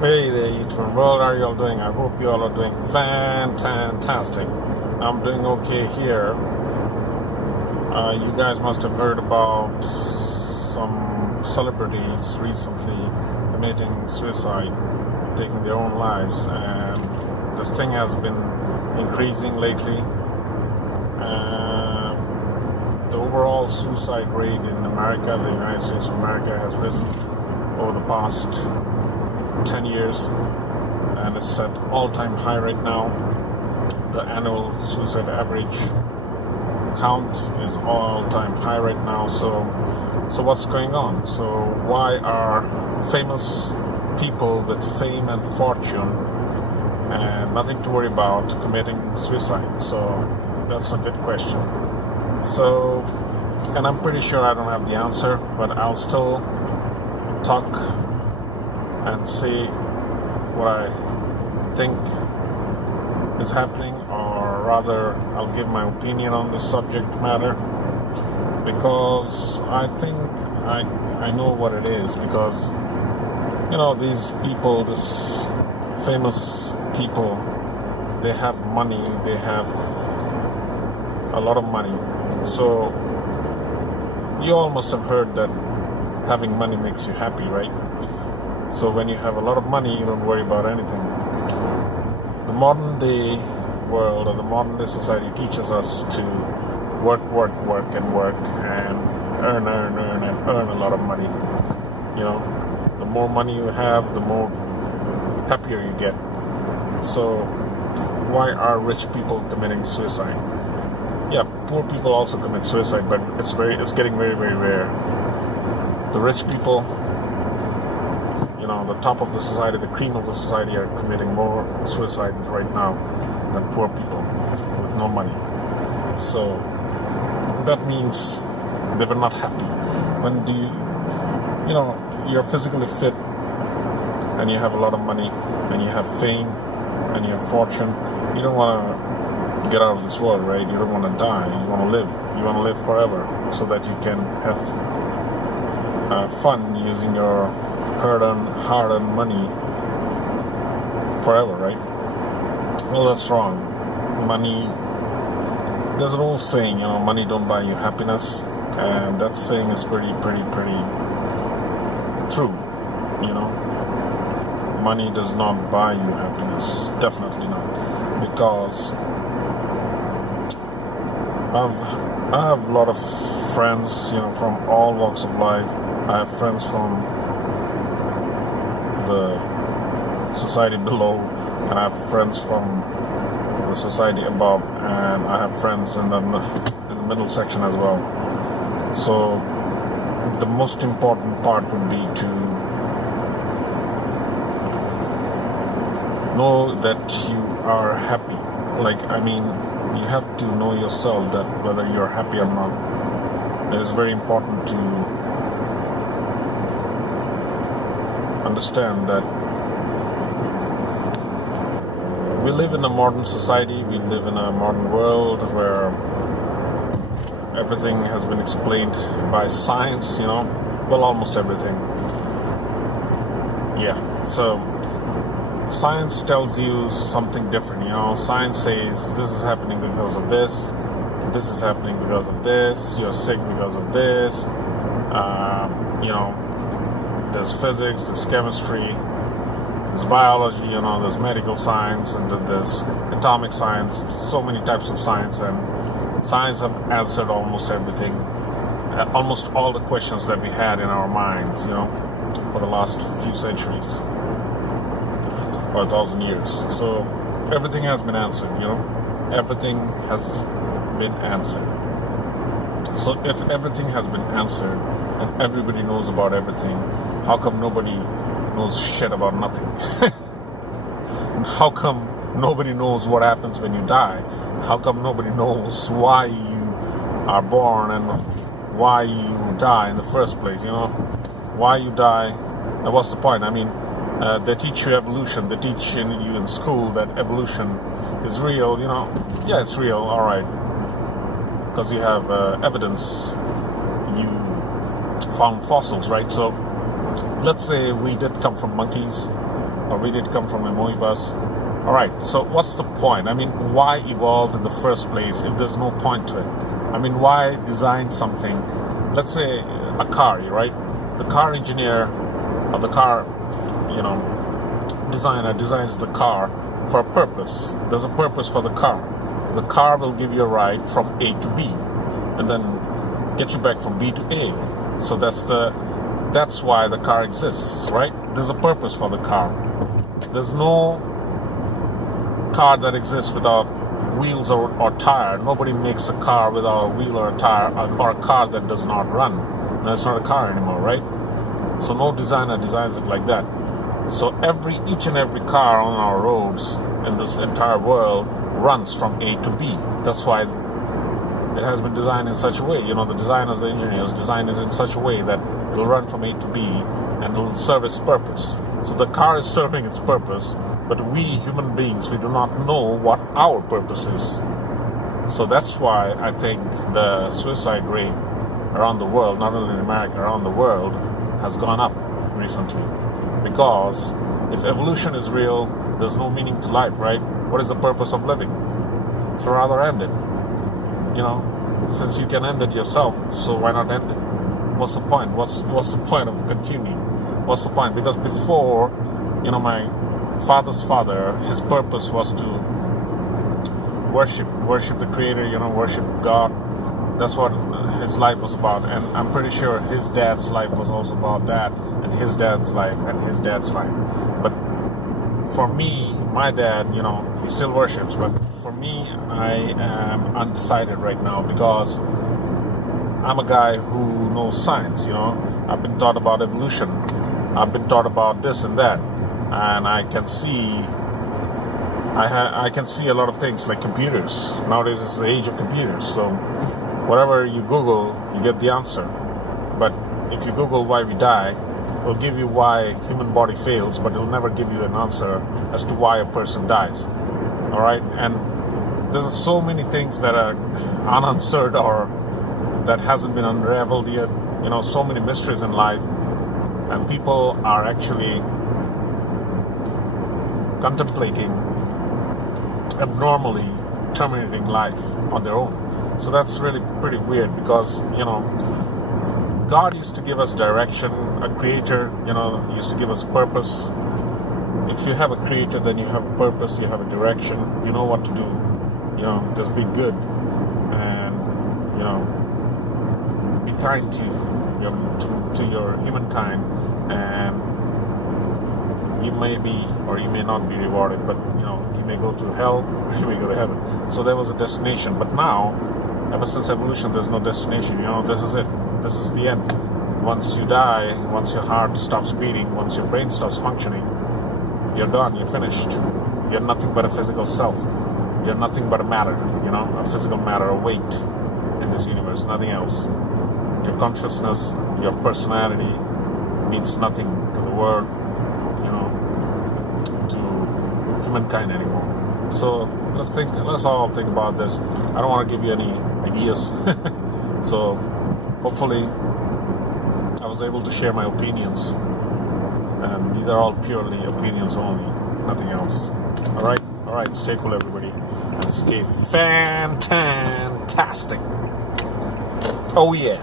Hey there, YouTube world. How are you all doing? I hope you all are doing fantastic. I'm doing okay here. You guys must have heard about some celebrities recently committing suicide, taking their own lives, and this thing has been increasing lately. The overall suicide rate in America, the United States of America, has risen over the past 10 years, and it's at all-time high right now. The annual suicide average count is all-time high right now. So what's going on? So why are famous people with fame and fortune and nothing to worry about committing suicide? So that's a good question. So, and I'm pretty sure I don't have the answer, but I'll still talk and see what I think is happening, or rather I'll give my opinion on this subject matter, because I think I know what it is. Because these people, this famous people, they have money, they have a lot of money. So you all must have heard that having money makes you happy, right? So when you have a lot of money, you don't worry about anything. The modern day world, or the modern day society, teaches us to work and earn a lot of money. The more money you have, the more happier you get. So why are rich people committing suicide? Yeah, poor people also commit suicide, but it's getting very, very rare. The rich people, the top of the society, the cream of the society, are committing more suicide right now than poor people with no money. So that means they were not happy. When you're physically fit and you have a lot of money and you have fame and you have fortune, you don't want to get out of this world, right? You don't want to die. You want to live. You want to live forever, so that you can have fun using your hard-earned money forever, right? Well, that's wrong. Money, there's an old saying, money don't buy you happiness, and that saying is pretty true. Money does not buy you happiness, definitely not, because I have a lot of friends, from all walks of life. I have friends from the society below, and I have friends from the society above, and I have friends in the middle section as well. So the most important part would be to know that you are happy. You have to know yourself, that whether you're happy or not. It is very important to understand that we live in a modern society, we live in a modern world where everything has been explained by science, well, almost everything. Yeah, so science tells you something different. Science says this is happening because of this is happening because of this, you're sick because of this. There's physics, there's chemistry, there's biology, there's medical science, and then there's atomic science. So many types of science, and science have answered almost everything, almost all the questions that we had in our minds, for the last few centuries or 1,000 years. So everything has been answered, everything has been answered. So if everything has been answered and everybody knows about everything, how come nobody knows shit about nothing? How come nobody knows what happens when you die? How come nobody knows why you are born and why you die in the first place? Why you die, and what's the point? They teach you evolution. They teach you in school that evolution is real. Yeah, it's real, all right, because you have evidence. You found fossils, right? So let's say we did come from monkeys, or we did come from amoebas. All right, so what's the point? I mean, why evolve in the first place if there's no point to it? I mean, why design something? Let's say a car, right? The car engineer or the car, designer designs the car for a purpose. There's a purpose for the car. The car will give you a ride from A to B, and then get you back from B to A. So that's why the car exists, right? There's a purpose for the car. There's no car that exists without wheels or tire. Nobody makes a car without a wheel or a tire, or a car that does not run. That's not a car anymore, right? So no designer designs it like that. So each and every car on our roads in this entire world runs from A to B. That's why it has been designed in such a way. The designers, the engineers designed it in such a way that it'll run from A to B and it'll serve its purpose. So the car is serving its purpose, but we human beings, we do not know what our purpose is. So that's why I think the suicide rate around the world, not only in America, around the world, has gone up recently. Because if evolution is real, there's no meaning to life, right? What is the purpose of living? So rather end it. Since you can end it yourself, so why not end it? What's the point? What's the point of continuing? What's the point? Because before, my father's father, his purpose was to worship the Creator, worship God. That's what his life was about. And I'm pretty sure his dad's life was also about that, and his dad's life, and his dad's life. But for me, my dad, he still worships, but for me, I am undecided right now because I'm a guy who knows science, I've been taught about evolution. I've been taught about this and that. And I can see a lot of things like computers. Nowadays it's the age of computers. So whatever you Google, you get the answer. But if you Google why we die, it'll give you why human body fails, but it'll never give you an answer as to why a person dies. All right? And there's so many things that are unanswered or that hasn't been unraveled yet. So many mysteries in life. And people are actually contemplating abnormally terminating life on their own. So that's really pretty weird because, God used to give us direction. A creator, used to give us purpose. If you have a creator, then you have a purpose, you have a direction, you know what to do. Just be good and, be kind to your humankind, and you may be or you may not be rewarded, but you may go to hell or you may go to heaven. So there was a destination, but now, ever since evolution, there's no destination. This is it. This is the end. Once you die, once your heart stops beating, once your brain stops functioning, you're gone, you're finished. You're nothing but a physical self. You're nothing but a matter, a physical matter, a weight in this universe, nothing else. Your consciousness, your personality means nothing to the world, to humankind anymore. So let's all think about this. I don't want to give you any ideas. So hopefully I was able to share my opinions. And these are all purely opinions only, nothing else. All right, stay cool, everybody, and stay fantastic. Oh yeah.